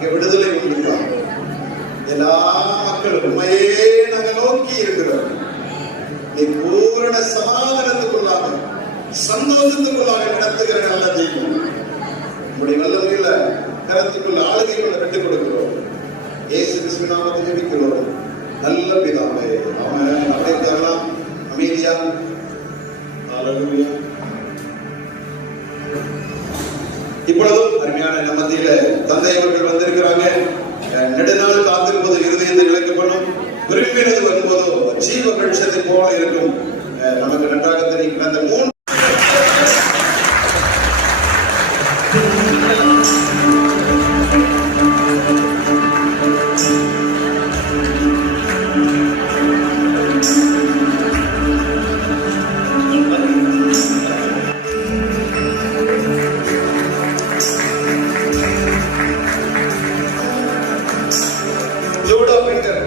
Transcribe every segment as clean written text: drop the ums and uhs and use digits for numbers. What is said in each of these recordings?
அங்க விடுதலை உண்டாகும். எல்லா மக்களும் உண்மையே நாங்கள் நோக்கி இருக்கிறோம். நீ பூரண சமாதானத்துக்குள்ளாக சந்தோஷத்துக்குள்ளாக நடத்துகிற நல்ல தெய்வம். உங்களுடைய நல்ல முறையில கருத்துக்குள்ள ஆளுகைக்குள்ள கட்டுக் கொடுக்கிறோம். இயேசு கிறிஸ்துவின் நாமத்தில் ஜெபிக்கிறோம் நல்ல பிதாவே. ஆமென். அப்படியே அமைதியா. ஹல்லேலூயா. இப்பொழுதும் அருமையான நம்ம மத்தியில தந்தை அவர்கள் வந்திருக்கிறாங்க. நெடுநாள் காத்திருப்பது இருதயத்தை விளக்கப்படும், விரும்பினது வரும்போதோ ஜீவ விருட்சத்தை போல இருக்கும். நமக்கு நன்றாக தெரியும் அந்த 3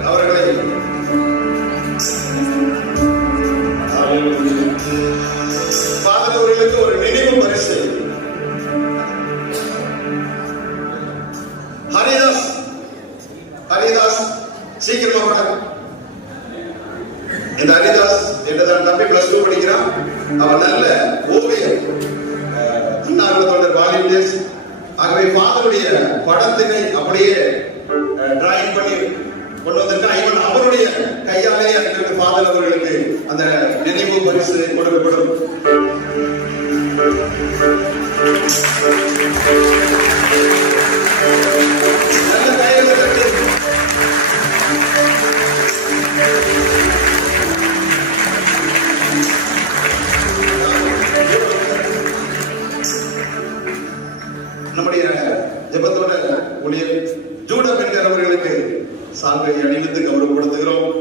அவர்களை பாதவர்களுக்கு ஒரு நினைவு பரிசு. ஹரிதாஸ் சீக்கிரமா இந்த ஹரிதாஸ் என்றதான் தம்பி +2 படிக்கிறான். அவன் நல்ல ஓவியர், வாலண்டியர்ஸ். ஆகவே பாதருடைய படத்தினை அப்படியே டிராயிங் பண்ணி கொண்டு வந்திருக்க அவருடைய கையாலேயே இருக்கிற ஃபாதர் அவர்களுக்கு அந்த நினைவு பரிசு கொடுக்கப்படும். நல்ல கையில் கட்டி நம்முடைய ஜெபத்தோட ஊழியர் ஜூடா பெண்கர் அவர்களுக்கு சால்வை அணிவித்து கௌரவப்படுத்துகிறோம்.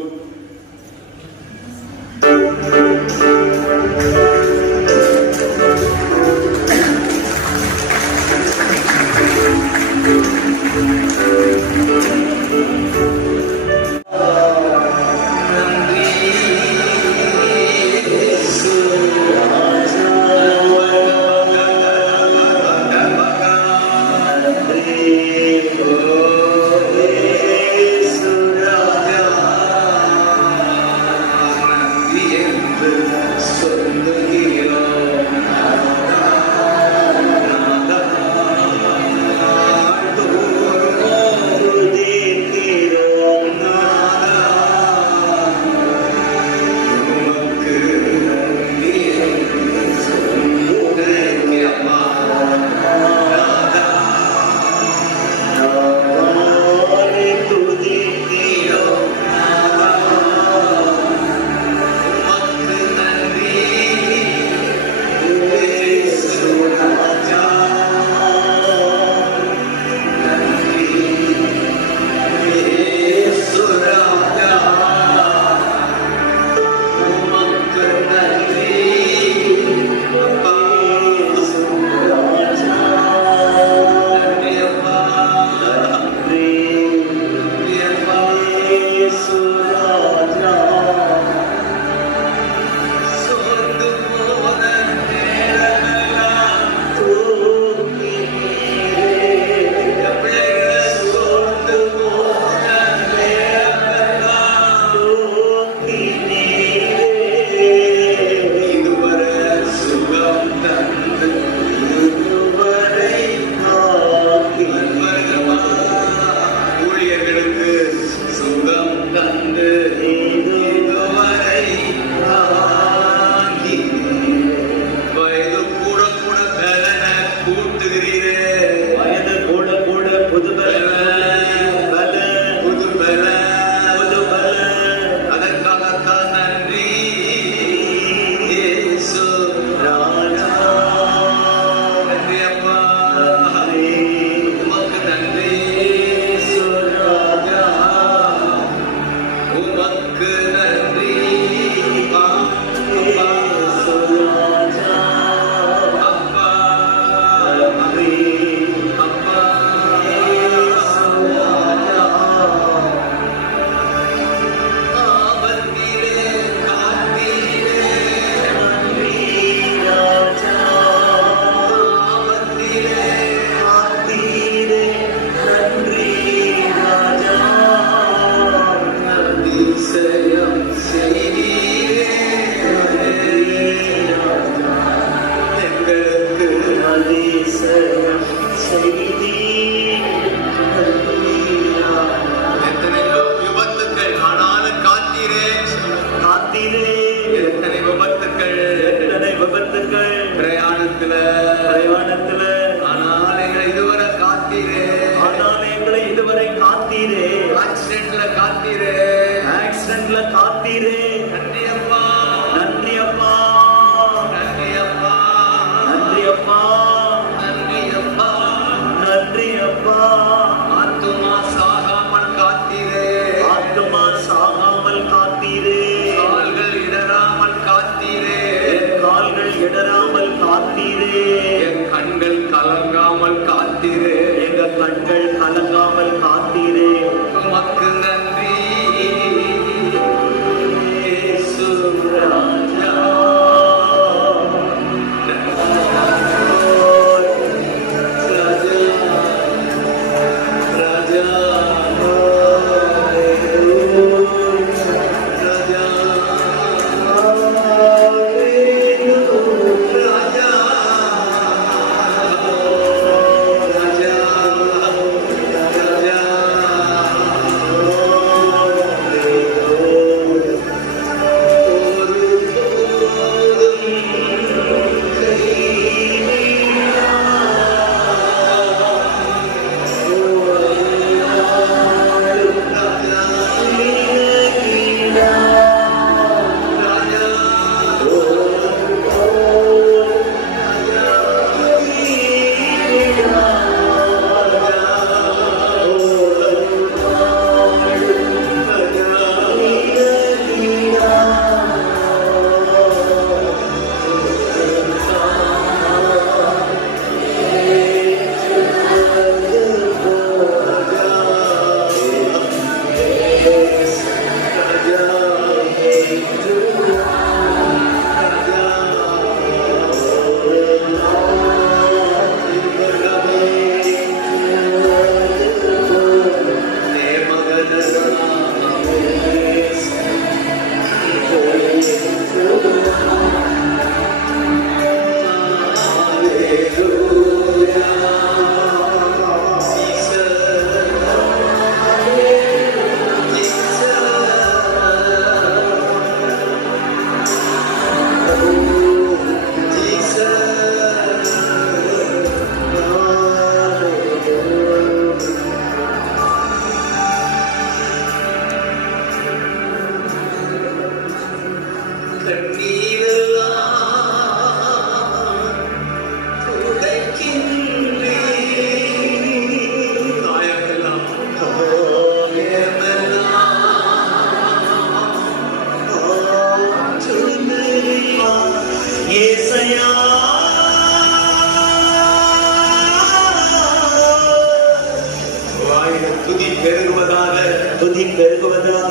துதி பெருகுவதாக, துதி பெருகுவதாக.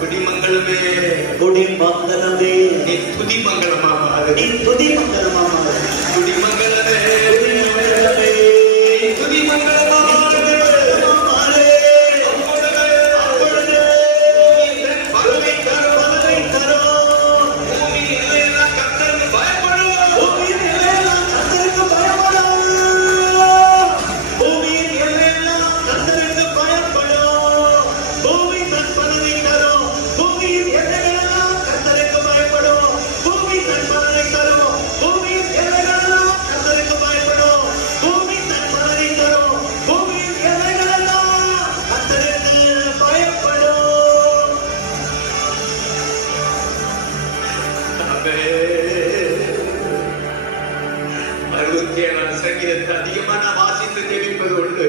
குடிமங்கலமே, குடிமங்கலமே, நீ துதி மங்கலமாக, நீ துதி மங்கலமாக. குடிமங்கலமே, குடிமங்கலமே, துதி மங்கலமாக. சங்கீதத்தை அதிகமா நான் வாசித்து ஜெபிப்பது உண்டு.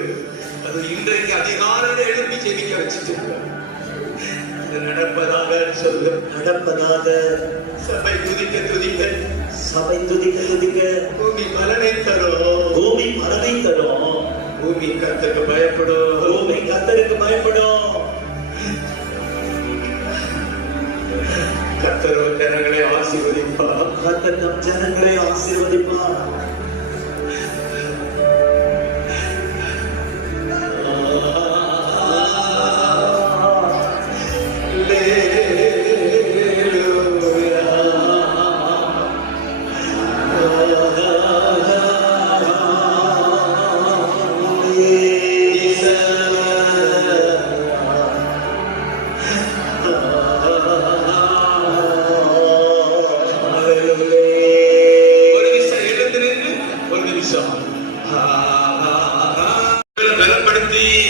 அது இன்றைக்கு அதிகாலையில எழுப்பி ஜெபிக்க வச்சுட்டு நடப்பதாக சொல்லு, நடப்பதாக. சபை துதிக்க துதிக்க, சபை துதிக்க துதிக்க, பூமி பலனை தரும், பூமி பலனை தரும். பூமி கர்த்தருக்கு பயப்படும், பூமி கர்த்தருக்கு பயப்படும். கர்த்தர் ஜனங்களை ஆசீர்வதிப்பார், கர்த்தர் நம் ஜனங்களை ஆசீர்வதிப்பார்.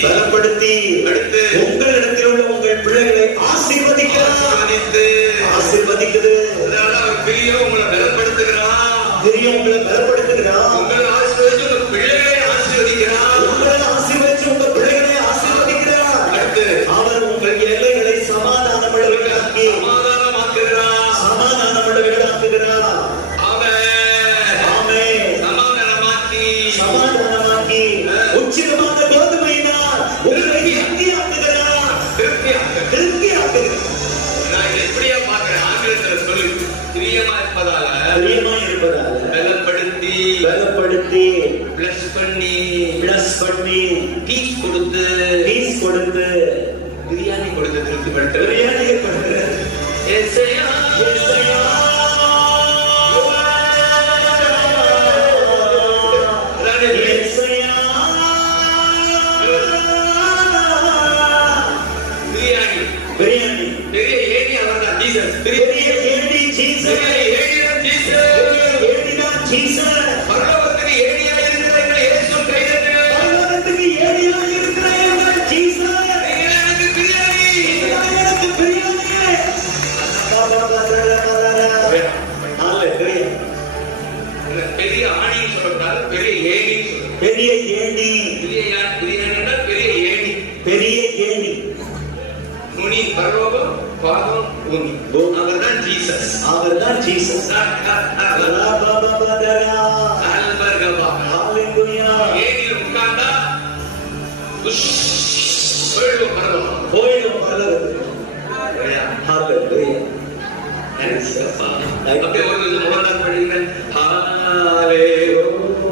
பலப்படுத்தி அடுத்து உங்களிடத்தில் உள்ள உங்கள் பிள்ளைகளை ஆசீர்வதிக்குது. பெரிய உங்களை பலப்படுத்துகிறான், பெரிய உங்களை பலப்படுத்துகிறான். உங்களை ஆசீர்வதிச்சு உங்க பிள்ளைகளை ஆசீர்வதிக்கிறான், உங்களை ஆசீர்வதிச்சு உங்க பிள்ளைகளை ஆசீர்வதிக்கிறார். அடுத்து அவர் உங்கள் எல்லைகளை சமாதானமுள்ளவர்களாக்கி சமாதானமாக்குகிறான், சமாதானமுள்ளவர்களாக்குகிறார். சமாதானமாக்கி உச்சிதமான கோதுமையினால் உங்களை திருப்தியாக்குகிறார். திருப்தியாக்குகிறார். நான் எப்படியா பார்க்கிறேன், ஆங்கிலத்தில் சொல்லி பிரியமா இருப்பதால பலப்படுத்தி பிளஸ் பண்ணி பீஸ் கொடுத்து பிரியாணி கொடுத்து திருப்தி பட்டு பிரியாணி கொடுத்து ஏசையா பிரியாணி பெரிய ஏணி அவர்தான் ஜீசஸ், பெரிய ஏணி ஜீசஸ், ஜீசஸ். பரலோகத்துக்கு ஏணியாக இருக்கிற எங்கள் இயேசு கைதட்டுங்க, பரலோகத்துக்கு ஏணியாக இருக்கிற எங்கள் ஜீசஸ். எனக்கு பிரியாணி, எனக்கு பிரியாணி. பெரிய ஆணின்னு சொல்லக்கூடாது, பெரிய ஏணி, பெரிய ஏணி, பிரியாணின்னா பெரிய ஏணி, பெரிய ஏணி. நுனி பரலோகம், பாதம் பூமி, அவர்தான் ஜீசஸ், அவர்தான் ஜீசஸ். ஏணியில் உட்கார்ந்தா போயிடுவோம் பரலோகம், போயிடும் பரலோகத்துக்கு. அப்படியே ஒரு முதலாவது படிக்கிறேன்.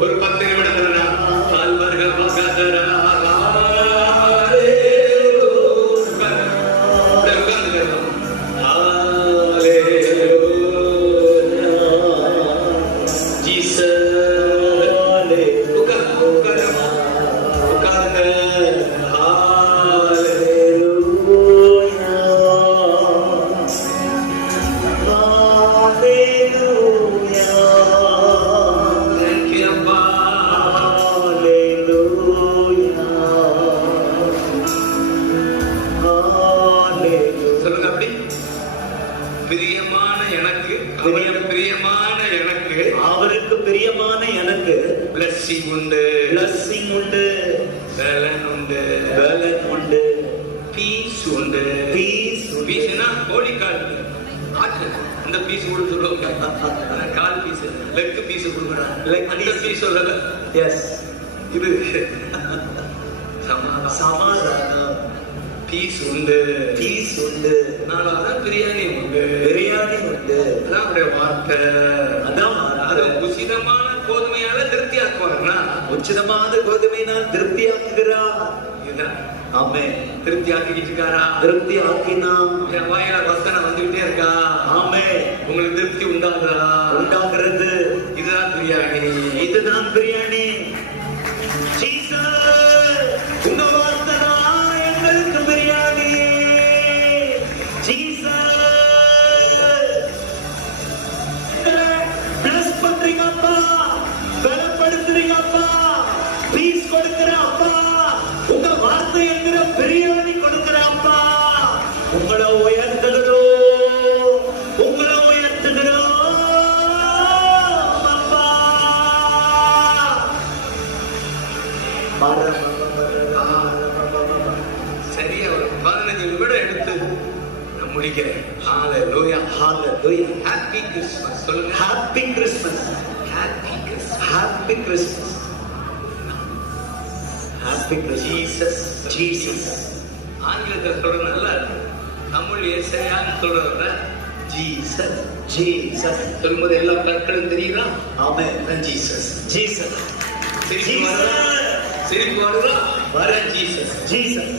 ஒரு 10 நிமிடங்கள் பிரியமான எனக்கு, பிரியமான எனக்கு, அவருக்கு பிரியமான எனக்கு blessing உண்டு, blessing உண்டு, பலன் உண்டு, பலன் உண்டு, பீஸ் உண்டு. பீஸ்னா கோழி கால், இந்த பீஸ் கூட சொல்லுவாங்க, கால் பீஸ், லெக் பீஸ் கொடுக்குறாங்க, அந்த பீஸ் சொல்லல. எஸ், இது சமாதானம், பீஸ் உண்டு. பீஸ் உண்டு, நாலாவது பிரியாணி உண்டு. பிரியாணி உண்டு. அதான் அவருடைய வார்த்தை. அதான் அது உசிதமான கோதுமையால திருப்தி ஆக்குவாருன்னா உச்சிதமான கோதுமையினால் திருப்தி ஆக்குகிறார். இதுதான் ஆமென். திருப்தி ஆக்கிட்டு இருக்காரா? திருப்தி ஆக்கினான். என் வாயில வசனம் வந்துகிட்டே இருக்கா? ஆமென். உங்களுக்கு திருப்தி உண்டாகுதா? உண்டாகிறது. இதுதான் பிரியாணி. இதுதான் பிரியாணி. ஜீசஸ், உங்க வார்த்தை தான் எங்களுக்கு பிரியாணி. ஜீசஸ், பிளஸ் பண்றீங்க அப்பா, பலப்படுத்துறீங்க அப்பா, பீஸ் கொடுக்கிற அப்பா, உங்க வார்த்தை என்கிற பிரியாணி கொடுக்கிற அப்பா, உங்களை உயர்த்துகிறோம், உங்களை உயர்த்துகிறோம் அப்பா. சரியா ஒரு 15 நிமிடம் எடுத்து நான் முடிக்கிறேன். ஹalleluya. Hallelujah. ஹாப்பி கிறிஸ்மஸ் சொல்லுங்க. Happy Christmas. Happy Christmas. Happy Christmas. Happy Christmas. Jesus. Jesus. ஆங்கிலத்தில் சொல்றது நல்லா இருக்கு. தமிழ் ஏசாயான்னு சொல்றத ஜீசஸ். Jesus. சொல்லும்போது எல்லா கற்களும் தெரியுதா? Amen. ஜீசஸ். Jesus. சிரிப்பு Jesus. வருதா? சிரிப்பு வருதா? வர ஜீசஸ். Jesus.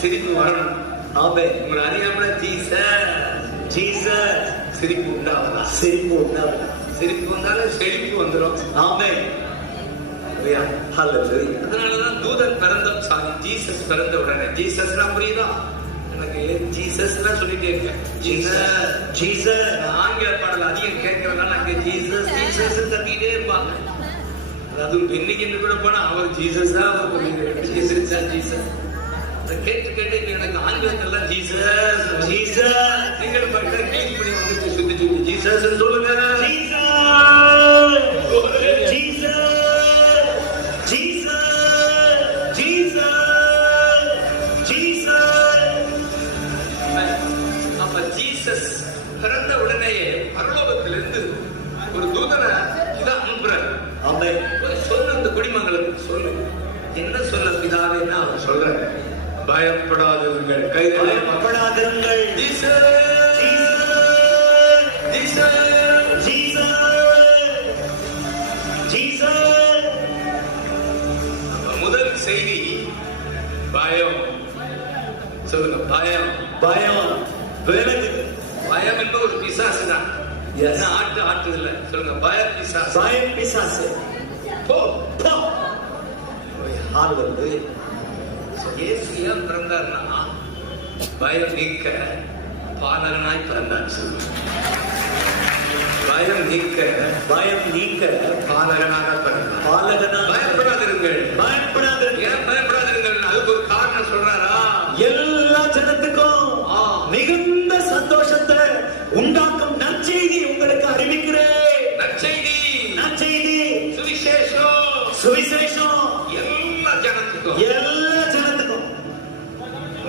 சிரிப்பு வரணும். Amen. உங்களை அறியாமல ஜீசஸ். Jesus. சிரிப்பு உண்டாவதா? சிரிப்பு உண்டாவது. சிரிப்பு வந்தாலும் செழிப்பு வந்துடும். Amen. இல்லையா? Hallelujah. அதனாலதான் தூதன் ஜீசஸ் பிறந்த உடனே ஜீசஸ்னா புரியுதா? எனக்கு ஜீசஸ் தான் சொல்லிட்டே இருக்கேன். ஜீசஸ். Jesus. ஆங்கில பாடல் அதிகம் கேட்கறதுனால அங்க ஜீசஸ் ஜீசஸ் கத்திட்டே இருப்பாங்க. அதுவும் இன்னைக்கு கூட போனா அவர் ஜீசஸ் தான் ஜீசஸ் தான் ஜீசஸ். அதை கேட்டு கேட்டு எனக்கு ஆங்கிலத்துல ஜீசஸ் Jesus. நீங்கள் பக்கத்துல கேள்வி பண்ணி வந்துச்சு சுத்தி சுத்தி ஜீசஸ் சொல்லுங்க. Jesus. Jesus. Jesus. Jesus. Jesus. அப்ப ஜீசஸ் பிறந்த உடனேயே பரலோகத்திலிருந்து ஒரு தூதனை இதான் அனுப்புறாரு. Amen. சொன்ன அந்த குடிமங்களுக்கு சொல்லு என்ன சொல்ல பிதாவே அவர் சொல்றாரு. பயப்படாதீர்கள். கைதை பயப்படாதிருங்கள். ஜீசஸ். ஜீசஸ். Jesus. Jesus. அப்ப முதல் செய்தி பயம். சொல்லுங்க பயம். பயம் விலகு. பயம் என்பது ஒரு பிசாசு தான். Yes. என்ன ஆட்டுது இல்ல. சொல்லுங்க பயம் பிசாசு. பயம் பிசாசு. போ. போ. Hallelujah. இயேசு ஏன் பிறந்தார்னா பயம் நீக்க பாலகனாய் பிறந்தார். சொல்லுங்க பயம் நீக்க பயம் நீக்க பாலகனாக பிறந்தார். பாலகனாக. பயப்படாதிருங்கள். பயப்படாதிருங்கள். ஏன் பயப்படாதிருங்கள்? அதுக்கு ஒரு காரணம் சொல்றாரா? எல்லா ஜனத்துக்கும் மிகுந்த சந்தோஷத்தை உண்டாக்கும் நற்செய்தி உங்களுக்கு அறிவிக்கிறேன். நற்செய்தி. நற்செய்தி. சுவிசேஷம். சுவிசேஷம். எல்லா ஜனத்துக்கும். எல்லா ஜனத்துக்கும்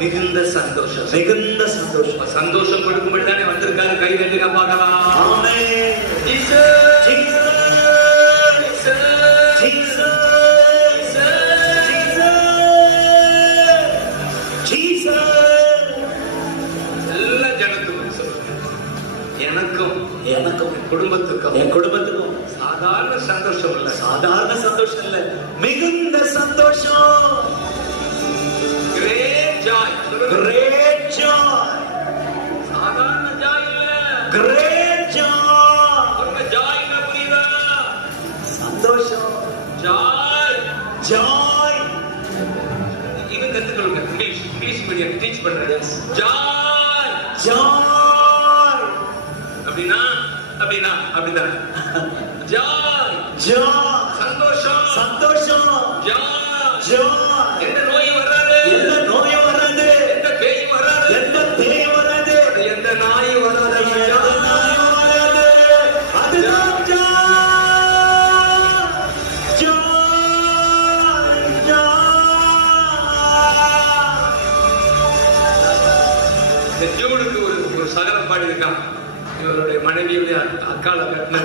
மிகுந்த சந்தோஷம். மிகுந்த சந்தோஷம். சந்தோஷம் கொடுக்கும்படி தானே வந்திருக்காரு. கை தட்டி பார்க்கலாம். Amen. Jesus. Jesus. Jesus. Jesus. Jesus. எல்லா ஜனத்துக்கும் சொல்லுங்க. எனக்கும் எனக்கும் குடும்பத்துக்கும் என் குடும்பத்துக்கும் சாதாரண சந்தோஷம் இல்ல. சாதாரண சந்தோஷம் இல்ல, மிகுந்த சந்தோஷம். Great joy. Great joy. சாதாரண ஜாய் இல்ல. Great joy. உங்க ஜாய் என்ன புரியுதா? சந்தோஷம். ஜாய். Joy. இது கத்துக்கொள்ளுங்க. இங்கிலீஷ் மீடியம் டீச் பண்றேன். ஜாய். Joy. அப்படின்னா அப்படிதான். ஜாய். Joy. சந்தோஷம். சந்தோஷம். ஜாய். Joy. எந்த நோயும் வராது. எந்த நோயும் வராது. எந்த பேயும் வராது. எந்த பேயும் வராது. எந்த நாயும் வராது. எந்த நாயும் வராது. அதுதான் joy. Joy. Joy. இந்த ஜூனுக்கு ஒரு சகலம் பாடி இருக்கான். இவருடைய மனைவியுடைய அக்கால கட்டின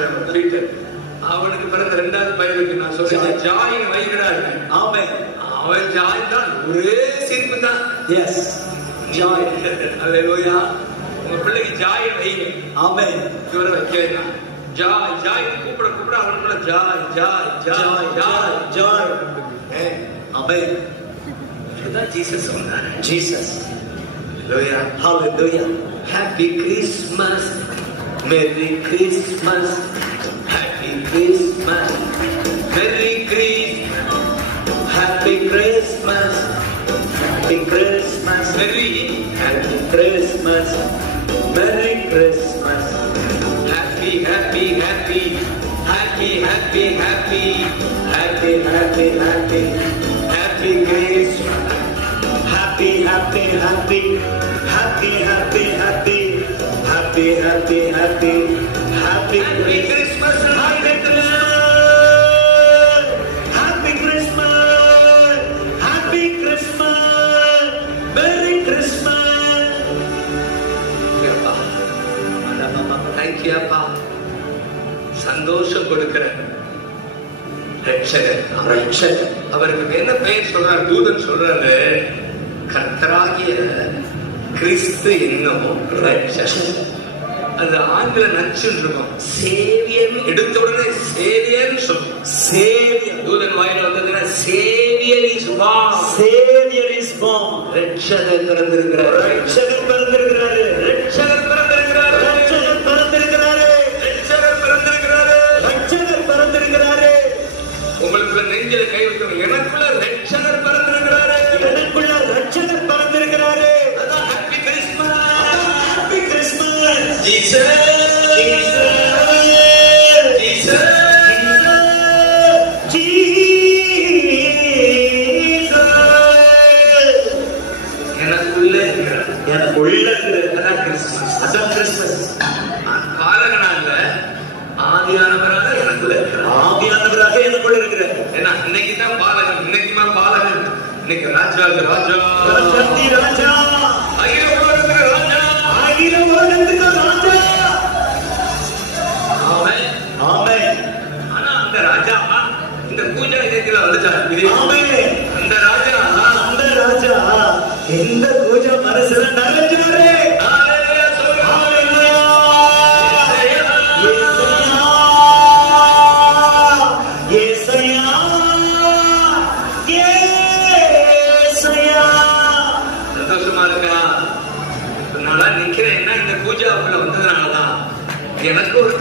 அவனுக்கு பிறந்த 2வது பையனுக்கு நான் சொல்றேன் ஜாயின் வைகிறாரு. ஆமென். அவன் ஜாய் தான், ஒரே சிரிப்பு தான். Yes. Joy. அல்லேலூயா. உங்க பிள்ளைக்கு ஜாய் வைங்க. Amen. இவரை வைக்க வேண்டாம். ஜாய் ஜாய் கூப்பிட கூப்பிட அவனுக்குள்ள Joy Joy Joy Joy Joy. ஏய், Amen. இதுதான் ஜீசஸ் சொன்னாரு. Jesus. அல்லேலூயா. Hallelujah. Happy Christmas, Merry Christmas, Happy Christmas, Merry Christmas, Happy Christmas, Happy Christmas. Merry, Happy Christmas. Merry Christmas. Happy, Happy, Happy, Happy, Happy, Happy, Happy, happy, happy. Happy Christmas. Happy, happy, happy. Happy, happy, happy. Happy, happy, happy. Happy Happy Christmas. Christmas, Happy Christmas. Happy Christmas. Happy Christmas. Merry Christmas. Thank you அப்பா. சந்தோஷம் கொடுக்கிற ரட்சகர். ரட்சகர். அவருக்கு என்ன பெயர் சொல்றாரு? தூதன் சொல்றாரு, கர்த்தராகிய கிறிஸ்து என்னும் ரட்சகர். அது ஆங்கில நச்சுன்னு இருக்கும். சேவியர் எடுத்த உடனே சேவியர்னு சொல்லும். Savior. தூதன் வாயில வந்ததுன்னா Xavier is born. Savior is born. ரட்சகர் பிறந்திருக்கிறார். ரட்சகர் பிறந்திருக்கிறாரு. ரட்சகர் பிறந்திருக்கிறார். ரட்சகர் பிறந்திருக்கிறாரு. ரட்சகர் பிறந்திருக்கிறார். ரட்சகர் பிறந்திருக்கிறாரு. உங்களுக்குள்ள நெஞ்சில கை வைக்கணும். எனக்குள்ள ரட்சகர் பிறந்திருக்கிறாரு. எனக்குள்ள ரட்சகர் பிறந்திருக்கிறாரு. அதான் happy Christmas. Happy Christmas. Jesus Jesus. Jesus எனக்குள்ள இருக்கிறார். எனக்குள்ள இருக்கிற அதான் கிறிஸ்மஸ். அதான் கிறிஸ்மஸ். பாலகனால ஆதியானவராக எனக்குள்ள இருக்கிறார். ஆவியானவராக எனக்குள்ள இருக்கிற ஏன்னா இன்னைக்கு தான் பாலகன். இன்னைக்குமா பாலகன். இன்னைக்கு ராஜா ராஜா ராஜாதி ராஜா. அகில உலகத்துக்கு ராஜா. அகில உலகத்துக்கு ராஜா. ஆமென். ஆமென். ஆனா அந்த ராஜா இந்த பூஜா இடத்துல வந்துட்டார். ஆமென். அந்த ராஜா அந்த ராஜா இந்த பூஜை மனசுல நிறைஞ்சாரு. ஹalleluya சொல்லுங்க. ஹalleluya. ஏசையா. ஏசையா. சந்தோஷமா இருக்கா? நல்லா நிக்கிறேன்னா இந்த பூஜாவுக்குள்ள வந்ததுனாலதான் எனக்கு ஒரு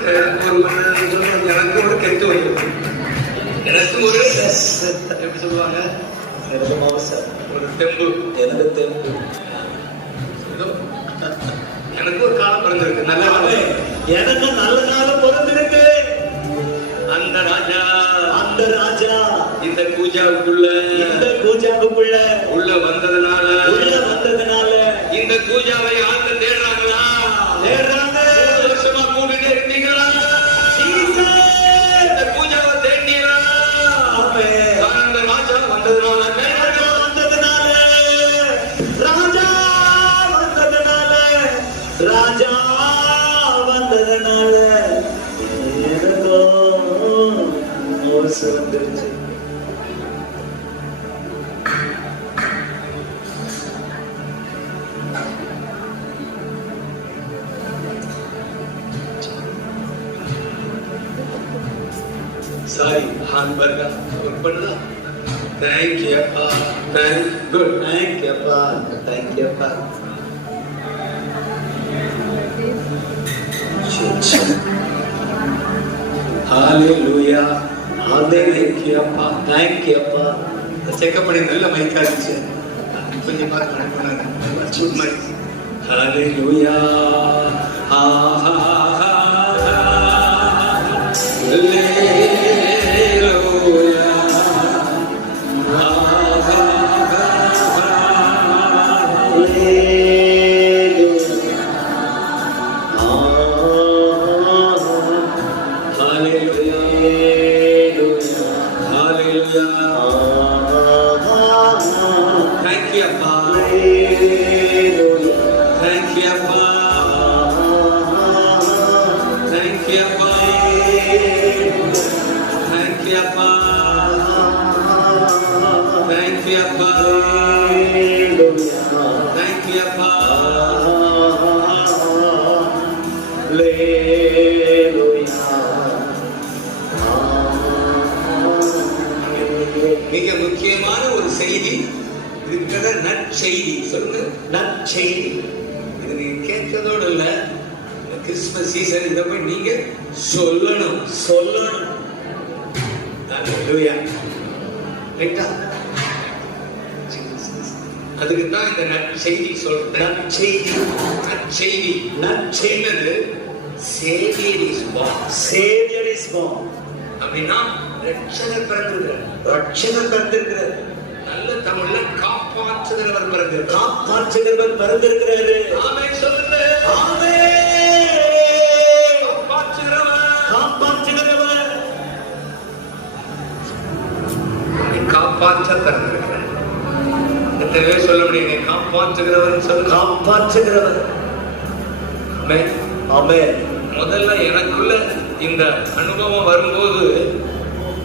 எனக்கு ஒரு கெட்டு வருது. எனக்கு ஒரு எப்படி சொல்லுவாங்க, எனது மாவசம். ஒரு தெம்பு. எனது தெம்பு. ஏதோ எனக்கு ஒரு காலம் பிறந்திருக்கு. நல்ல காலம். எனக்கு நல்ல காலம் பிறந்திருக்கு. அந்த ராஜா அந்த ராஜா இந்த பூஜாவுக்குள்ள இந்த பூஜாவுக்குள்ள உள்ள வந்ததுனால உள்ள வந்ததுனால இந்த பூஜாவை ஆட்கள் தேடுறாங்களா? தேடுறாங்க. 3 வருஷமா கூப்பிட்டு இருந்தீங்களா? இந்த பூஜாவை தேடினீங்களா? ஆமென். அந்த ராஜா வந்ததுனால ராஜா வந்ததுனால ராஜா வந்ததுனால ராஜா வந்ததுனால எனக்கும் மோசம் வந்துருச்சு. சாரி ஹான்பர்கா ஒர்க் பண்ணுதா? தேங்க்யூ அப்பா. குட். தேங்க்யூப்பா. தேங்க்யூப்பா. ஹalleluya. ஹalleluya. அப்பா. தேங்க்யூப்பா. செக்அப் பண்ணி நல்ல மைக் ஆச்சு. கொஞ்சம் பார்த்து பண்ணாங்க. Good mike. Hallelujah. Ha ha ha hallelujah. Ha ha ha hallelujah. Hallelujah. Thank you, Appa. Thank you, Appa. Thank you, Appa. Thank you, Appa. Thank thank you அப்பா, தேங்க்யூ அப்பா. மிக முக்கியமான ஒரு செய்தி இருக்கிற நற்செய்தி. சொல்லுங்க, நற்செய்தி. இது நீங்க கேட்கறதோடு இல்ல, கிறிஸ்துமஸ் சீசன் இதை போய் நீங்க சொல்லணும். ஹல்லேலூயா. ரைட்டா? அதுக்கு தான் இந்த நற்செய்தி சொல்றேன். நற்செய்தி நற்செய்தி சேவியர் இஸ் born. அப்படின்னா ரட்சகர் பிறந்திருக்கிறார். நல்ல தமிழ்ல காப்பாற்றுகிறவர் பிறந்திருக்கிறாரு. ஆமென் சொல்லுங்க. காப்பாற்றுகிறவர் காப்பாற்ற பிறந்திருக்கிறார். எத்தனை சொல்ல முடியும்? காப்பாற்றுகிறவர் சொல்லு. காப்பாற்றுகிறவர். ஆமென். முதல்ல எனக்குள்ள இந்த அனுபவம் வரும்போது,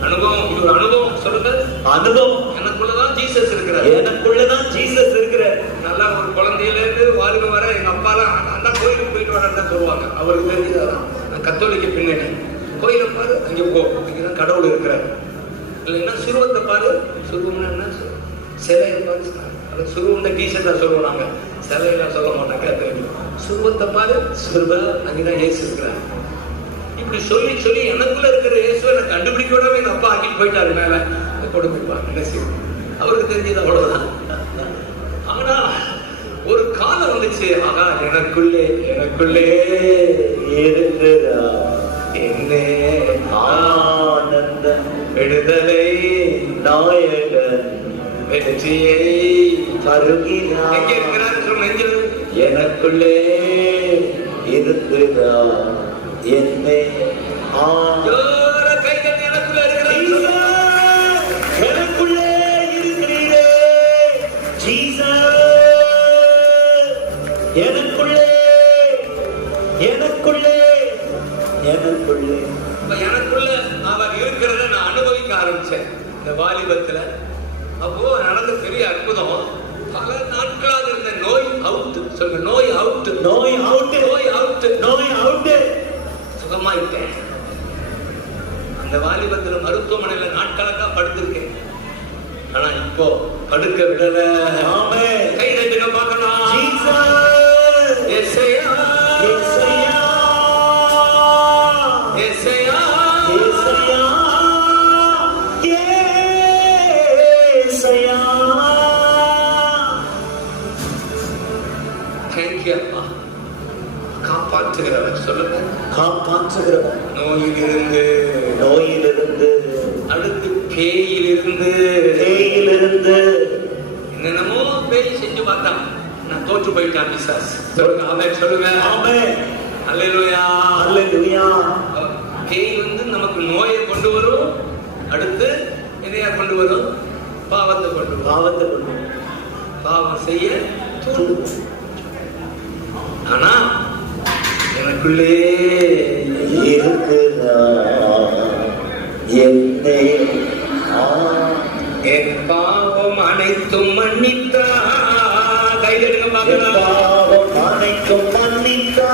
இது ஒரு அனுபவம். சொல்லுங்க, அனுபவம். எனக்குள்ளதான் ஜீசஸ் இருக்கிறார். நல்லா ஒரு குழந்தையில இருந்து வாழ்க வர எங்க அப்பாலாம் அந்த கோயிலுக்கு போயிட்டு வரதான் சொல்லுவாங்க. அவருக்கு தெரிஞ்சதான். நான் கத்தோலிக்க பின்னணி. கோயிலை பாரு, அங்க போ, அங்கதான் கடவுள் இருக்கிறார். இல்லைன்னா சுருவத்தை பாரு. சுருவம்னா என்ன? சிலையை பாரு. சுருவம் டீஷர்ட்டா சொல்லுவாங்க, சிலையெல்லாம் சொல்ல மாட்டாங்க. சுருவத்தை பாரு, சுருவ அங்கதான் இயேசு இருக்கிறார். இப்படி சொல்லி எனக்குள்ள இருக்கிற இயேசுவை நான் கண்டுபிடிக்க விடாம எங்க அப்பா ஆக்கிட்டு போயிட்டாரு மேல கொடுப்பாங்க. என்ன செய்யும்? அவருக்கு தெரிஞ்சது அவ்வளவுதான். ஆனா ஒரு காலம் வந்துச்சு, ஆகா எனக்குள்ளே இருக்கிறா என்ன ஆனந்த விடுதலை நாயகன் வெற்றியை தருகிறார். எங்க இருக்கிறார் சொல்லுங்க. எனக்குள்ளே இருக்குதா என்னை எனக்குள்ளே இருக்கிறீரே ஜீசஸ். எனக்குள்ளே அவர் இருக்கிறத நான் அனுபவிக்க ஆரம்பிச்சேன் இந்த வாலிபத்துல. அப்போ நடந்த பெரிய அற்புதம். பல நாட்களாக இருந்த நோய் அவுட். சொல்லுங்க, நோய் அவுட். சுகமாயிட்டேன். அந்த வாலிபத்துல மருத்துவமனையில நாட்கணக்கா படுத்திருக்கேன். ஆனா இப்போ படுக்க விடல. கை தட்டுங்க பார்க்கலாம். ஏசையா காப்பாற்றுகிறவர். சொல்லுங்க, காப்பாற்றுகிறவர். நோயிலிருந்து அடுத்து பேயிலிருந்து என்னென்னமோ பேய் செஞ்சு பார்த்தான். நான் தோற்று போயிட்டான் பிசாசு. சொல்லுங்க, ஆமென் சொல்லுங்க. அல்லேலூயா. பேய் நமக்கு நோயை கொண்டு வரும். அடுத்து எதையா கொண்டு வரும்? பாவத்தை கொண்டு வரும். பாவம் செய்ய தூண்டும். ஆனா எனக்குள்ளே இருக்குதா என்னை என் பாவம் அனைத்தும் மன்னித்தா. பாவம் அனைத்தும் மன்னித்தா.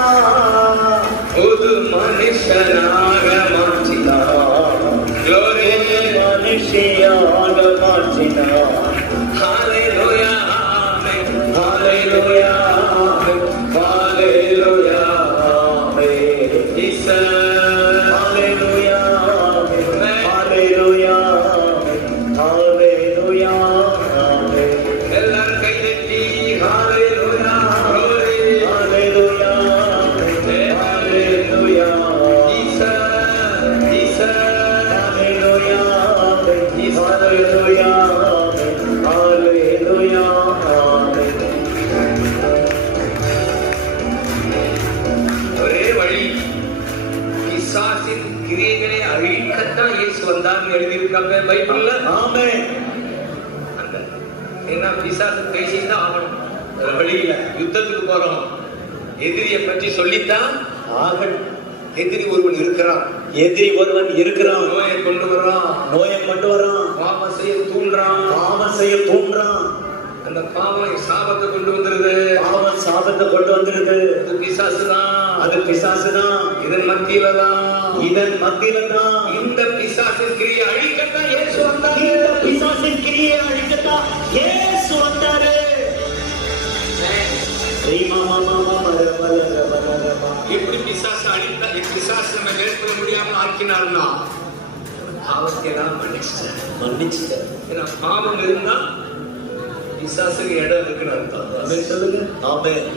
ஒரு மனுஷனாக மாற்றினார். மனுஷியாக மாற்றினார். ஹல்லேலூயா, ஹல்லேலூயா, ஹல்லேலூயா. எல்லாரும் கை தட்டி ஹல்லேலூயா, ஹல்லேலூயா, ஹல்லேலூயா. ஜீசஸ், ஹல்லேலூயா, ஹல்லேலூயா, ஹல்லேலூயா. ஒரே வழி, பிசாசின் கிரியைகளை அழிக்கத்தான் இயேசு வந்தார்னு எழுதியிருக்காங்க பைபிள்ல. ஆமென். என்ன பிசாசு பேசிதான் ஆகணும். வழியில யுத்தத்துக்கு போறோம். எதிரியை பற்றி சொல்லித்தான் ஆகணும். எதிரி ஒருவன் இருக்கிறான். நோயை கொண்டு வரான். பாவம் செய்ய தூண்டுறான். பாவம் செய்ய தூண்டுறான். அந்த பாவம் சாபத்தை கொண்டு வந்துருது. பாவம் சாபத்தை கொண்டு வந்துருது. அது பிசாசுதான். அது பிசாசுதான். இதன் மத்தியில தான் இந்த பிசாசின் கிரியை அழிக்கத்தான் இயேசு வந்தாரு. இந்த பிசாசின் கிரியை அழிக்கத்தான் இயேசு வந்தாரு. எப்படி பிசாசு அழித்தா, பிசாசு நம்ம மேற்கொள்ள முடியாம ஆக்கினார்னா பாவத்தை எல்லாம் மன்னிச்சுட்டார். ஏன்னா பாவம் இருந்தா பிசாசுக்கு இடம் இருக்குன்னு அர்த்தம். சொல்லுங்க. ஆமென்.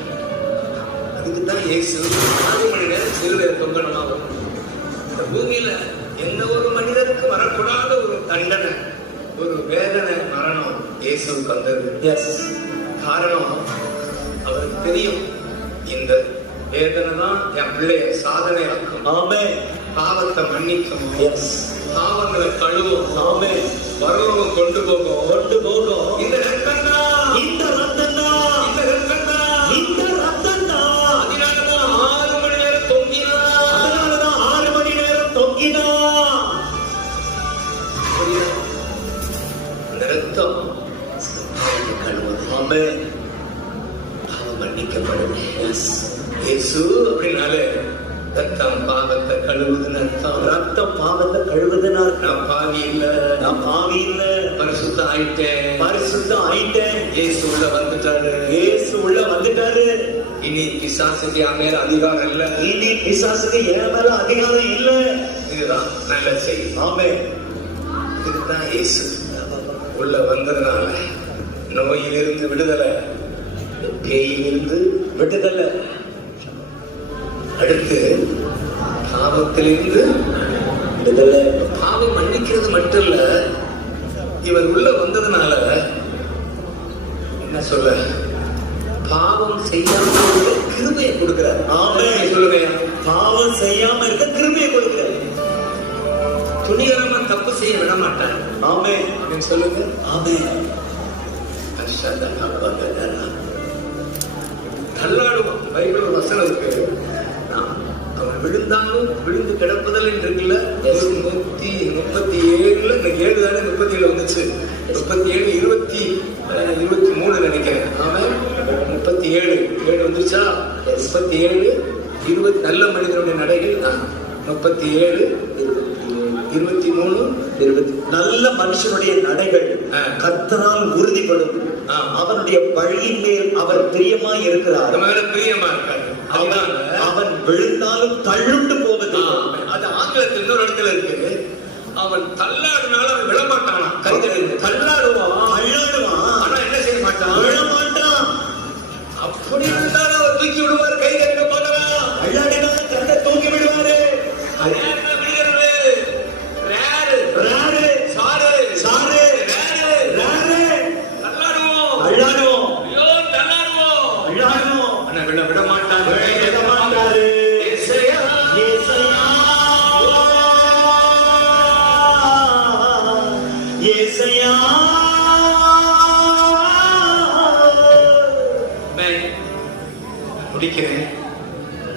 அதுக்குதான் இயேசு 4 மணி நேரம் சிலுவையில் தொங்கணுமாகும். இந்த பூமியில எந்த ஒரு மனிதனுக்கு வரக்கூடாத ஒரு தண்டனை, ஒரு வேதனை, மரணம் இயேசுக்கு வந்தது. காரணம் அவருக்கு தெரியும், இந்த வேதனை தான் என் பிள்ளைய சாதனை ஆக்கும். பாவத்தை மன்னிக்கும், பாவங்களை கழுவும், வரவும் கொண்டு போகும். இந்த ரத்தம் தான். அதனாலதான் 6 மணி நேரம் தொங்கினா. அந்த ரத்தம் கழுவது, பாவம் மன்னிக்கப்படுது. இயேசு அப்படின்னாலே ரத்தம் பாவத்தை கழுவுதுன்னு அர்த்தம். ரத்தம் பாவத்தை கழுவுதுன்னு நான் பாவி இல்ல, பரிசுத்தம் ஆயிட்டேன். இயேசு உள்ள வந்துட்டாரு. இனி பிசாசுக்கு என் மேல அதிகாரம் இல்ல. இதுதான் நல்ல செய்தி. இதுதான் இயேசு உள்ள வந்ததுனால நோயிலிருந்து விடுதலை, பேயிலிருந்து விடுதலை, அடுத்து பாவத்திலிருந்து விடுதலை. பாவம் மன்னிக்கிறது மட்டும் இல்ல, இவர் உள்ள வந்ததுனால என்ன சொல்ல, பாவம் செய்யாம கிருபையை கொடுக்கிறார். சொல்லுங்க, பாவம் செய்யாம இருக்க கிருபையை கொடுக்கிறார். துணிகரமா தப்பு செய்ய விட மாட்டார். அப்படின்னு சொல்லுங்க. தள்ளாடுவான். பைபிள் வசனம் இருக்கு, அவன் விழுந்தாலும் விழுந்து கிடப்பதில் இருக்குல்ல. 137 இன்னைக்கு 7 தானே, 37 வந்துச்சு. 37 23 நினைக்கிறேன். அவன் 37 வந்துச்சா? 37 20 நல்ல மனிதனுடைய நடைகள் 37 23 20 நல்ல மனுஷனுடைய நடைகள் கர்த்தரால் உறுதிப்படும். அவனுடைய வழியின் மேல் அவர் பிரியமாய் இருக்கிறார். அவன் விழுந்தாலும் தள்ளுண்டு போவது. அது ஆங்கிலத்தில் இன்னொரு இடத்துல இருக்கு. அவன் தள்ளாடுனாலும் அவன் விழமாட்டானா? தள்ளாடுவான். ஆனா என்ன செய்ய மாட்டான்? விழமாட்டான். அப்படி இருந்தாலும் அவர் தூக்கி விடுவார். கை கட்ட பார்க்கலாம். அல்லாடினாலும் கண்ணை தூக்கி விடுவாரு. விட மாட்டாரு. முடிக்கிறேன்.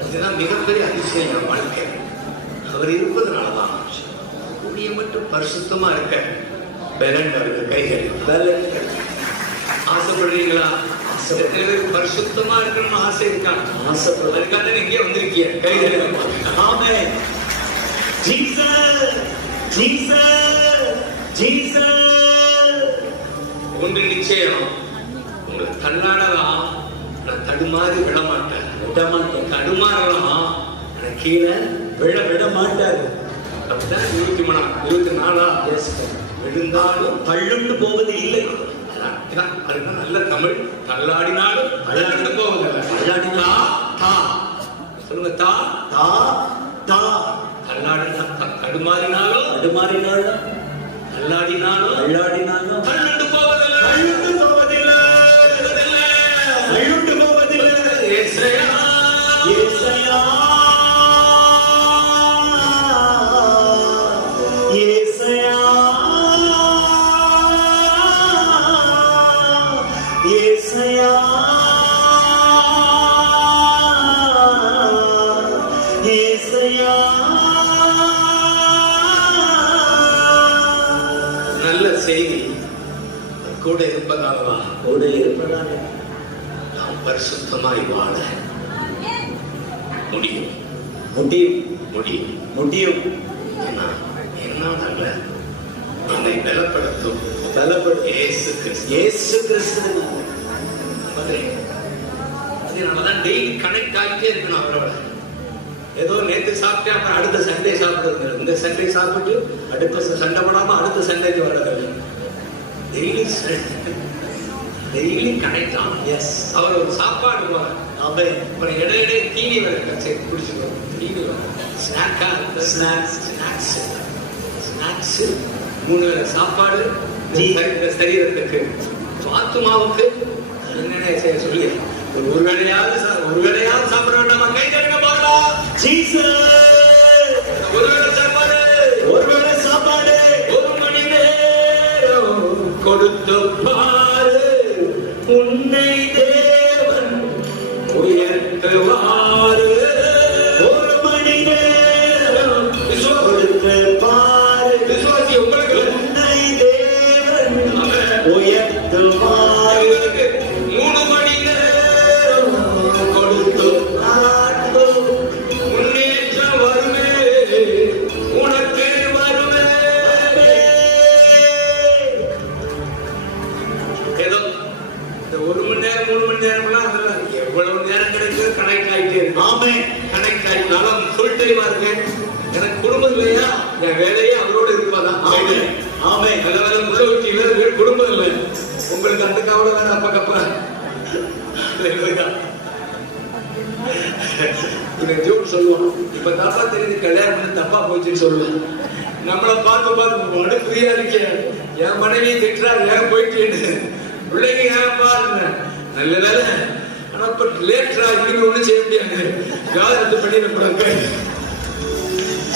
இதுதான் மிகப்பெரிய அதிசயம் என் வாழ்க்கை. அவர் இருப்பதனாலதான் கூடிய மட்டும் பரிசுத்தமா இருக்க பலன் வருது. கைகள் பலன் ஆசைப்படுறீங்களா? பரிசுத்தமா இருக்கணும்னு ஆசை இருக்கான். அதுக்காக நீங்க வந்திருக்கீங்க. கைகள் ஒன்று நிச்சயம், உங்களுக்கு தள்ளாடலாம், நான் தடுமாறி விட மாட்டேன். தடுமாறலாம், கீழே விட மாட்டாரு. அப்படிதான் 24 விழுந்தாலும் தள்ளுண்டு போவது இல்லை. நல்ல தமிழ். தள்ளாடினாலும் தள்ளுண்டு போவதில்லை. சொல்லுங்க, தடுமாறினாலும் தள்ளாடினாலும் தள்ளுண்டு போவதில்லை. நல்ல செய்தி. கூட இருப்பதாலவா? கூட இருப்பதால் நாம் பரிசுத்தமாய் வாழ முடியும். முடியும் முடியும். முடியும். ஏன்னா என்னால என்னை பலப்படுத்தும் இயேசு கிறிஸ்து. இயேசு கிறிஸ்துவின் அதனாலதான் டெய்லி கனெக்ட் ஆகிட்டே இருக்கணும் அவரோட. ஏதோ நேற்று சாப்பிட்டு அப்புறம் அடுத்த சண்டே சாப்பிடுறது, இந்த சண்டே சாப்பிட்டு அடுத்த சண்டை போடாம அடுத்த சண்டேக்கு வர்றது. டெய்லி கனெக்ட் ஆகும். எஸ், அவர் ஒரு சாப்பாடு ஆமென். அப்புறம் இடையிடையே தீனி வர சரி குடிச்சுக்கோ. தீனி ஸ்நாக்கா ஸ்நாக்ஸ் ஸ்நாக்ஸ் 3 வேளை சாப்பாடு இந்த சரீரத்துக்கு ஆத்துமாவுக்கு என்னென்ன செய்ய சொல்லி ஒரு வேளையாவது சாப்பிட வேண்டாமா? கை தருங்க பார்க்கலாம். ஒரு வேளை சாப்பாடு 1 மணி நேரம் கொடுத்து பாரு, உன்னை தேவன் உயர்த்துவாரு. 1 மணி நேரம் கொடுத்து பாரு, விசுவாசி உங்களுக்கு உன்னை தேவன் உயர்த்துவார். 3 மணி நேரம் கொடுத்து முன்னேற்றம் வருமே, உனக்கு வருமே. ஏதோ இந்த 1 மணி நேரம் 3 மணி நேரம்லாம் அதெல்லாம் எவ்வளவு நேரம் கிடைக்குது கனெக்ட் ஆகிட்டே இருக்கு. ஆமென். கனெக்ட் ஆகிட்டாலும் ஃபுல் டைமா இருக்கேன். எனக்கு குடும்பம் இல்லையா, என் வேலையே அவரோடு இருப்பதான். ஆமென். ஆமென். நல்ல வேலை உள்ள வீட்டு குடும்பம் இல்லை, உங்களுக்கு அந்த கவலை வேற அப்ப கப்ப ஜோக் சொல்லுவான். இப்ப தப்பா தெரியுது, கல்யாணம் பண்ணி தப்பா போச்சுன்னு சொல்லுவான். நம்மளை பார்த்து உடனே ஃப்ரீயா இருக்கேன், என் மனைவியை திட்டுறாரு ஏன் போயிட்டேன்னு, பிள்ளைங்க ஏன் பாருங்க. நல்ல வேலை ஆனா இப்ப லேட்டரா இன்னும் ஒண்ணு செய்ய முடியாது, ஜாதகத்தை பண்ணிடக்கூடாங்க.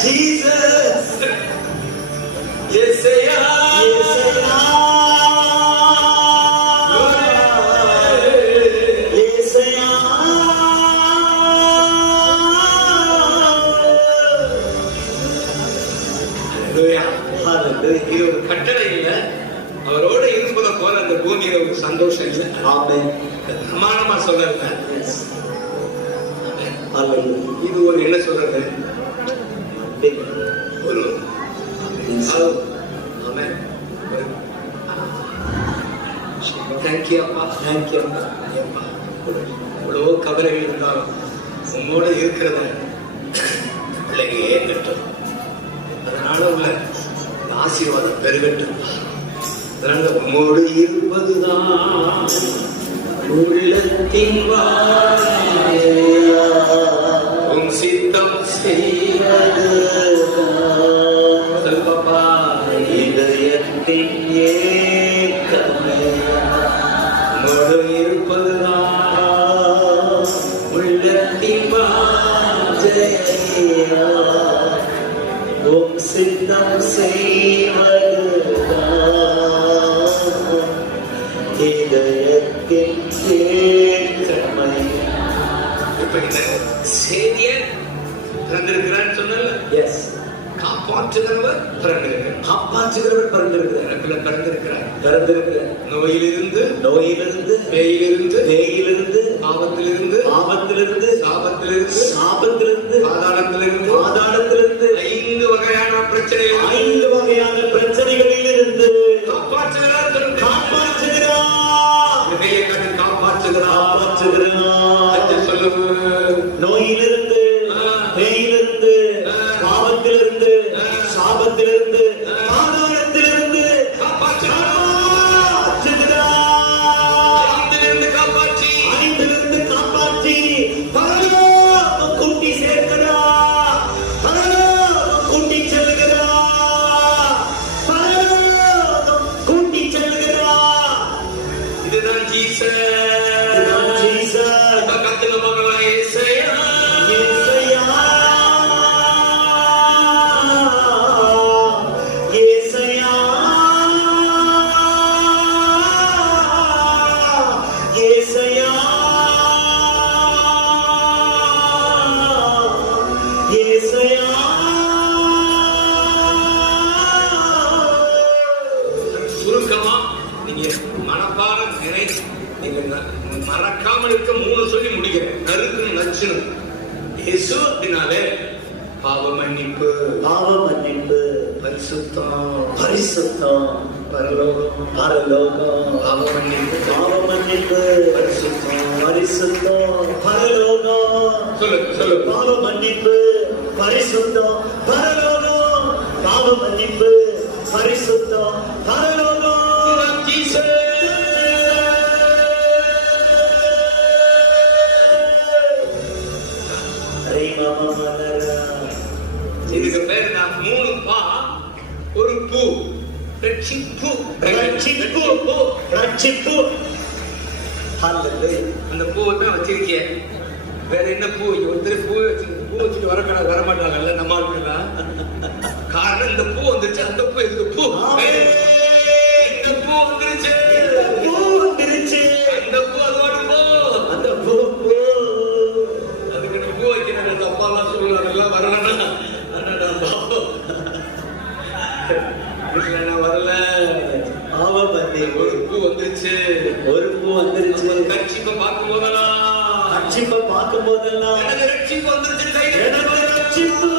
ஜீசஸ் இயேசையா இது ஒரு கட்டளை இல்ல, அவரோட இருப்பதை போல அந்த பூமியில ஒரு சந்தோஷம் இல்லை. ஆமென். சமானமா சொல்றது இது ஒரு என்ன சொல்றது, ஒரு தேங்க்யூ அப்பா, தேங்க்யூ அப்பா. இவ்வளவு கவலைகள் இருந்தாலும் உங்களோட இருக்கிறத பிள்ளைங்க ஏற்கட்டும், அதனால உள்ள ஆசீர்வாதம் பெருகட்டும். அதனால உங்களோடு இருப்பதுதான் உள்ளத்தின் உன் சித்தம் செய்வது சொல்பப்பா இதயத்தின் ஏக்கமே உங்களோடு இருப்பதுதான் உள்ளத்தின் வாஞ்சையா, உம் சித்தம் செய்வதுதான் இதயத்தின் ஏக்கமே. இப்ப இந்த செய்திய பிறந்திருக்கிறான்னு சொன்னல, எஸ், காப்பாற்றுகிறவர் பிறந்திருக்கிறார், காப்பாற்றுகிறவர் பிறந்திருக்கிறார், எனக்குள்ள பிறந்திருக்கிறார். பிறந்திருக்கிறார். நோயிலிருந்து பேயிலிருந்து பாவத்திலிருந்து ஆபத்திலிருந்து சாபத்திலிருந்து பாதாளத்திலிருந்து 5 வகையான பிரச்சனைகள் 5 வகையான பிரச்சனைகளிலிருந்து காப்பாற்றுகிறார். கையை கட்டி காப்பாற்றுகிறார். சொல்லுங்க, நோயிலிருந்து பேயிலிருந்து பாவத்திலிருந்து சாபத்திலிருந்து பாதாளத்திலிருந்து காப்பாற்றி 5 காப்பாற்றி பரலோகம் கூட்டி சேர்க்கிறார், பரலோகம் கூட்டி செல்கிறார், பரலோகம் கூட்டி செல்கிறார். இதுதான் ஜீசஸ். ஜீசஸ் கத்துங்க மகளா, இயேசையா சுருக்கமா நீங்க நீங்க மறக்காமல் இருக்க 3 சொல்லி முடிக்கிறேன். நறுக்கு நச்சுன்னு இயேசு அப்படின்னாலே பாவ மன்னிப்பு, பாவ மன்னிப்பு, பரிசுத்தம், பரிசுத்தம், பரலோகம், பரலோகம், பாவ மன்னிப்பு, பாவ மன்னிப்பு, பரிசுத்தம், பரிசுத்தம், பரலோகம். சொல்லு பாவ மன்னிப்பு, பரிசுத்தம், பரலோகம். பாவ மன்னிப்பு, பரிசுத்தம், பரலோகம். இதுக்கு பேர் நான் 3 பா ஒரு பூ, ரட்சிப்பு, ரட்சிப்பு, ரட்சிப்பு. அந்த பூவை தான் வச்சிருக்கேன். வேற என்ன பூ? ஒருத்தர் பூ வச்சுட்டு வர மாட்டாங்கல்ல நம்ம ஆளுங்களா. காரணம் இந்த பூ வந்துருச்சு. அந்த பூ எதுக்கு பூ? இந்த பூ வந்துருச்சு, பூ வந்துருச்சு. அந்த பூ அதோட பூ, அந்த பூ அதுக்கு நான் பூ வைக்கிறேன். அந்த அப்பா எல்லாம் சொல்லுவாங்க எல்லாம் வரலன்னா நான் வரல. பாவ மன்னிப்பு. ஒரு பூ வந்துருச்சு, ஒரு பூ வந்துருச்சு. கட்சிப்பை பார்க்கும் போதெல்லாம், ரட்சிப்பை பார்க்கும் போதெல்லாம் எனக்கு ரட்சிப்பு வந்துருச்சு, எனக்கு ரட்சிப்பு,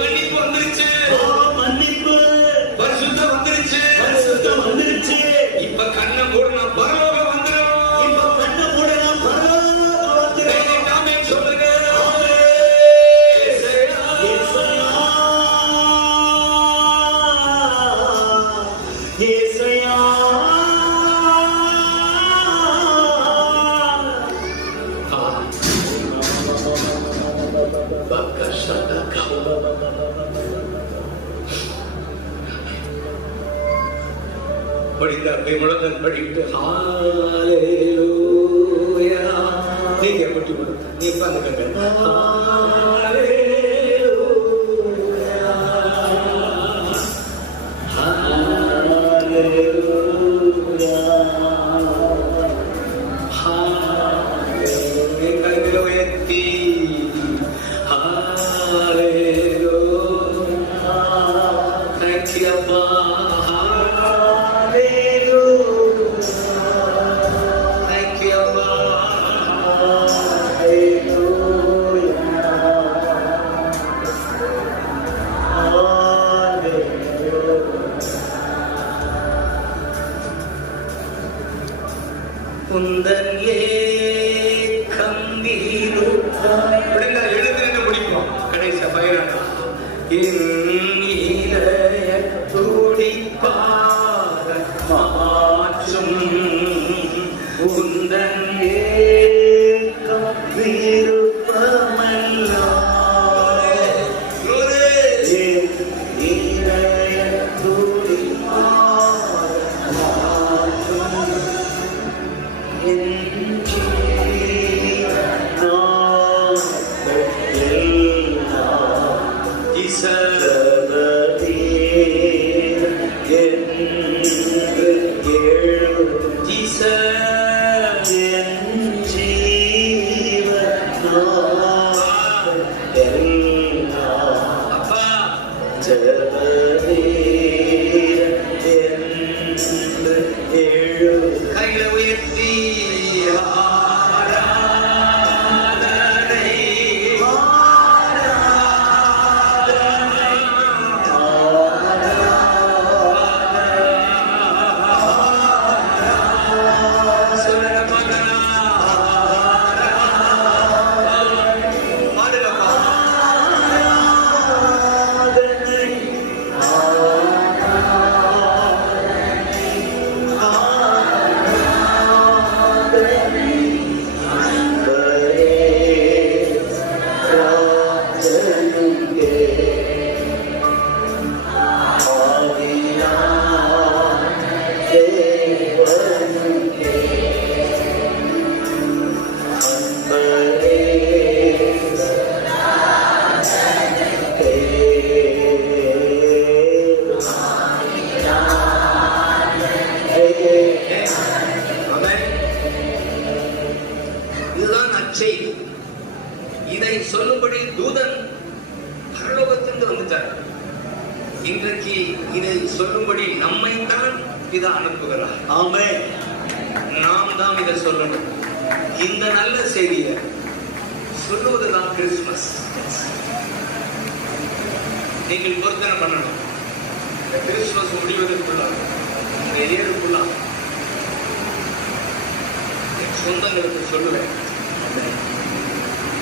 மன்னிப்பு வந்துருச்சு, மன்னிப்பு, பரிசுத்தம் வந்துருச்சு, பரிசுத்தம் வந்துருச்சு. இப்ப கண்ணை மூட நான் பரலோகம் வந்துடும். இப்ப கண்ணை மூட நான் பரலோகம் வந்துடும். ஆமென் சொல்லுங்க. ஏசாயா, படித்த முழங்கன் படிட்டு ஹalleluya. நீங்க பட்டி நீ பாருங்க. குந்தன் ஏக்கம் வீருத்தாய். எழுந்து முடிப்போம். கடைசி பயிரான துடிப்பாக மாற்றும் குந்தன் ஏக்கம் வீருப்பமல்லா. கையில உயர்த்தி இதுதான் நற்செய்தி. இதை சொல்லும்படி தூதன் பரலோகத்திலிருந்து வந்துட்டார். இன்றைக்கு இதை சொல்லும்படி நம்மை தான் பிதா அனுப்புகிறார். ஆமென். நாம் தான் இதை சொல்லணும். இந்த நல்ல செய்தியை சொல்லுவதுதான் கிறிஸ்துமஸ். நீங்கள் பொருத்தனை பண்ணணும். இந்த கிறிஸ்துமஸ் முடிவதற்குள்ள இந்த ஏழுக்குள்ள என் சொந்தங்களுக்கு சொல்லுவேன்,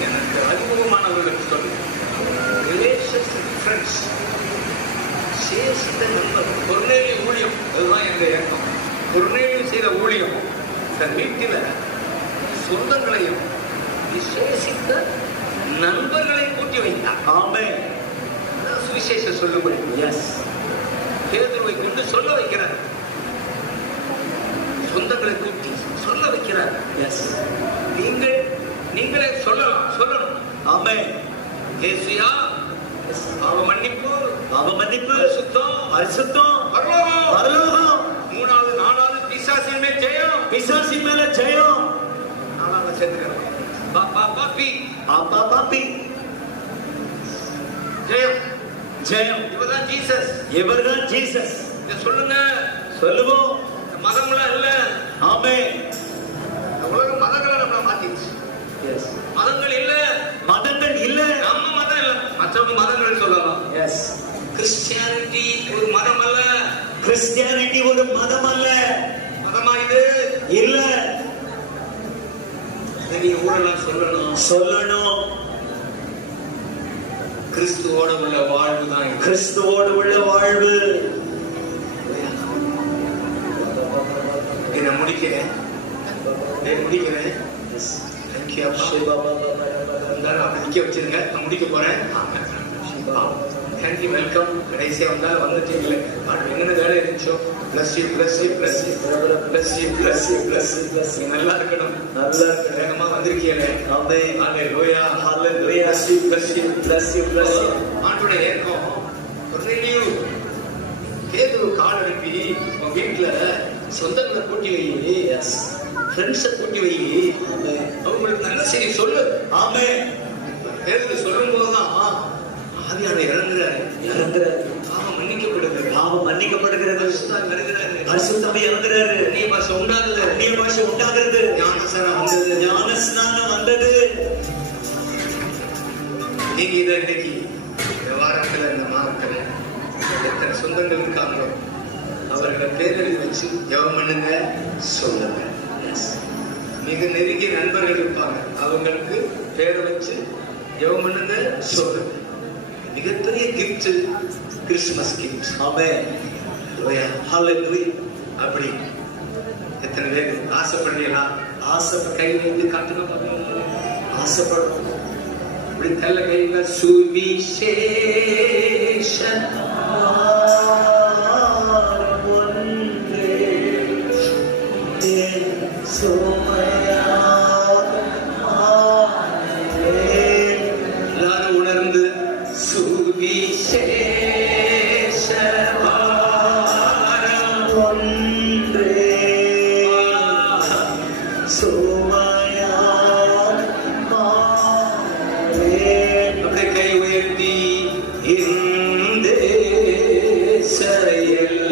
எனக்கு அறிமுகமானவர்களுக்கு சொல்லுவேன். ஃப்ரெண்ட்ஸ், சேஷித்த நண்பர், கொர்நேலிய ஊழியம், அதுதான் என்ற இயக்கம். கொர்நேலியம் செய்த ஊழியம் தன் வீட்டில் சொந்தங்களையும் விசேஷித்த நண்பர்களை கூட்டி வைத்தார். ஆமென். சுவிசேஷம் சொல்லும்படி எஸ். பேதுருவை கொண்டு சொல்ல வைக்கிறார். சொந்தங்களை கூட்டி சொல்ல வைக்கிறார். எஸ். நீங்களே சொல்லணும். ஆமென். இயேசுயா, பாவ மன்னிப்பு, பரிசுத்தம், பரலோகம். மூணாவது, நாலாவது, பிசாசின் மேல் ஜெயம். பிசாசின் மேல ஜெயம். நாலாவது சேர்த்துக்கிறேன். பாப்பி ஜெயம். ஜெயம். இவர்தான் ஜீசஸ். இவர்தான் ஜீசஸ். இதை சொல்லுங்க. சொல்லுவோம். மதங்களா இல்ல. ஆமென். உலக மதங்களை நம்மள மாத்திடுச்சு. எஸ். மதங்கள் இல்ல. மதங்கள் இல்ல. நம்ம மதம் இல்ல, மற்றவங்க மதங்கள் சொல்லலாம். எஸ். கிறிஸ்டியானிட்டி ஒரு மதம் அல்ல. கிறிஸ்டியானிட்டி ஒரு மதம் அல்ல. மதமா இது இல்ல. நீங்க ஊரெல்லாம் சொல்லணும். கிறிஸ்துவோட உள்ள வாழ்வு தான். கிறிஸ்துவோடு உள்ள வாழ்வு. நான் முடிக்கிறேன். அப்படி நிக்க வச்சிருங்க. நான் முடிக்க போறேன். Thank you, welcome. கடைசியா வந்தாலும் வந்துட்டீங்களே, என்னென்ன வேலை இருந்துச்சோ, நல்லா இருக்கணும். வேகமா வந்திருக்கீங்களே. ஆண்டோட ஏற்கம். பேதுரு கால் அனுப்பி உங்க வீட்டுல சொந்தங்களை கூட்டி வை, ஃப்ரெண்ட்ஸை கூட்டி வை, அவங்களுக்கு நல்ல செய்தி சொல்லு. ஆமென். பேதுரு சொல்லும் போதுதான் ஆவியானவர் இறங்குறாரு. பாவம் மன்னிக்கப்படுகிறது. பரிசுத்தம் இறங்குறாரு. அந்நிய பாஷை உண்டாகிறது. ஞானஸ்நானம் வந்தது. நீங்க இதை இன்னைக்கு இந்த வாரத்துல, இந்த மாதத்துல எத்தனை சொந்தங்கள் இருக்காங்களோ அவர்களை பேர் எழுதி வச்சு ஜெபம் பண்ணுங்க, சொல்லுங்க. மிக நெருங்கிய நண்பர்கள் இருப்பாங்க, அவங்களுக்கு பேரை வச்சு ஜெபம் பண்ணுங்க, சொல்லுங்க. மிகப்பெரிய கிஃப்ட் கிறிஸ்துமஸ் கிஃப்ட். ஆமென். ஹல்லேலூயா. அப்படி எத்தனை பேர் ஆசைப்படுறீங்களா? கை வைத்து காட்டுங்க. ஆசைப்படணும். அப்படி தள்ள கையில சுவிசேஷ எல்லாரும் உணர்ந்து சுவிசேஷ அப்படியே கை உயர்த்தி இந்த செயல்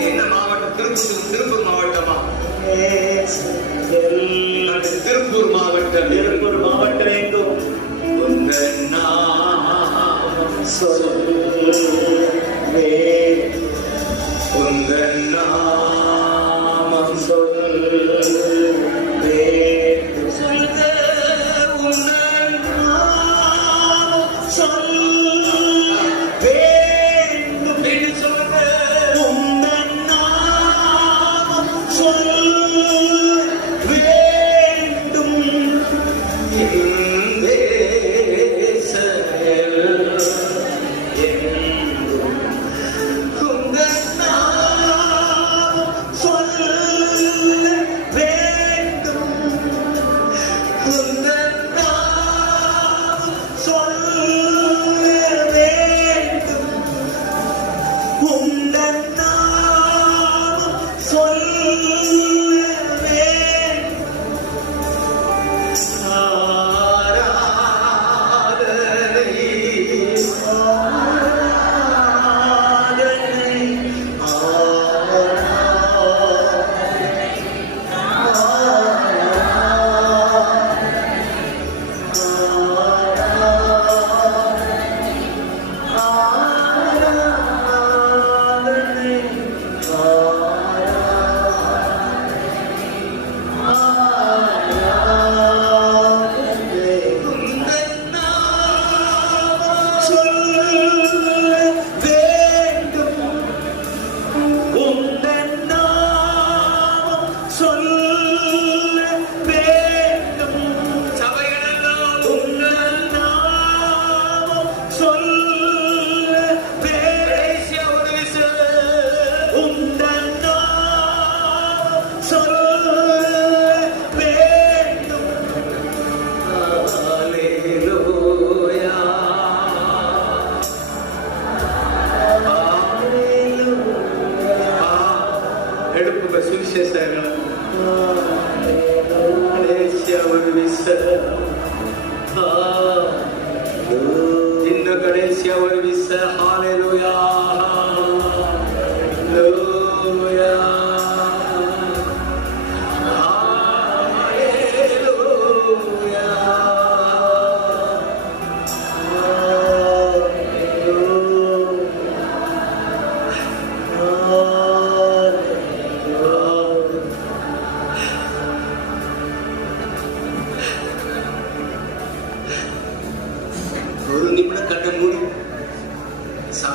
என்ன மாவட்டம்? திருப்பூர் மாவட்டமா? திருப்பூர் மாவட்டம். திருப்பூர் மாவட்டம் எங்கும் உங்கள்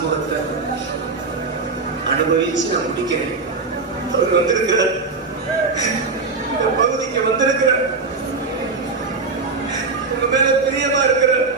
சமூகத்தை அனுபவிச்சு நான் முடிக்கிறேன். அவர் வந்திருக்கிறார், இந்த பகுதிக்கு வந்திருக்கிறார், உங்க மேல பிரியமா இருக்கிறார்.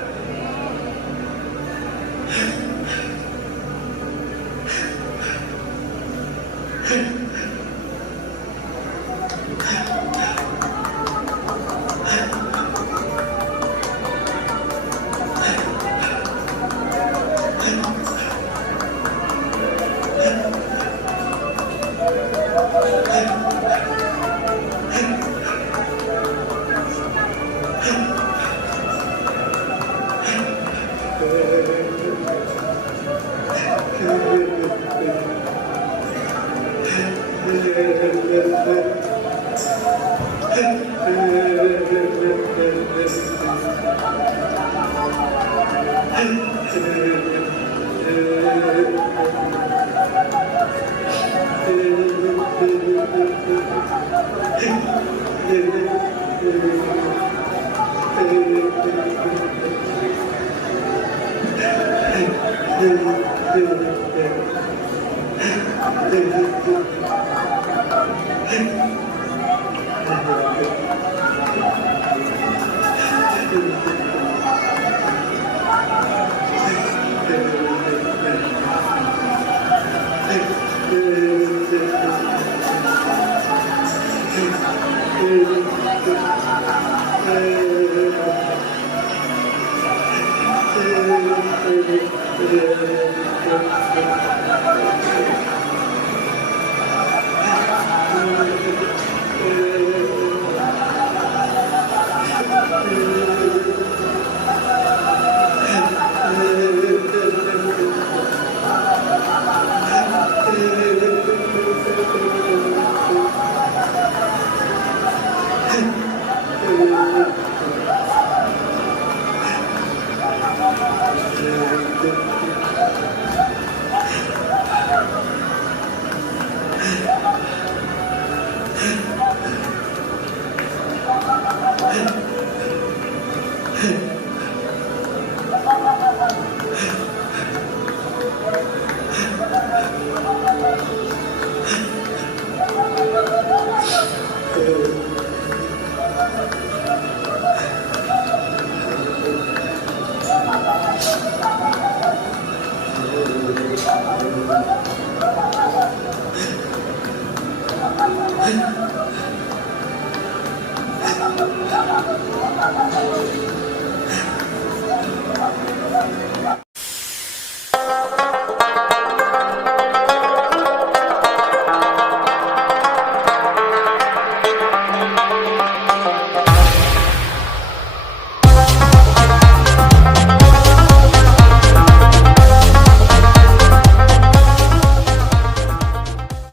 Hey.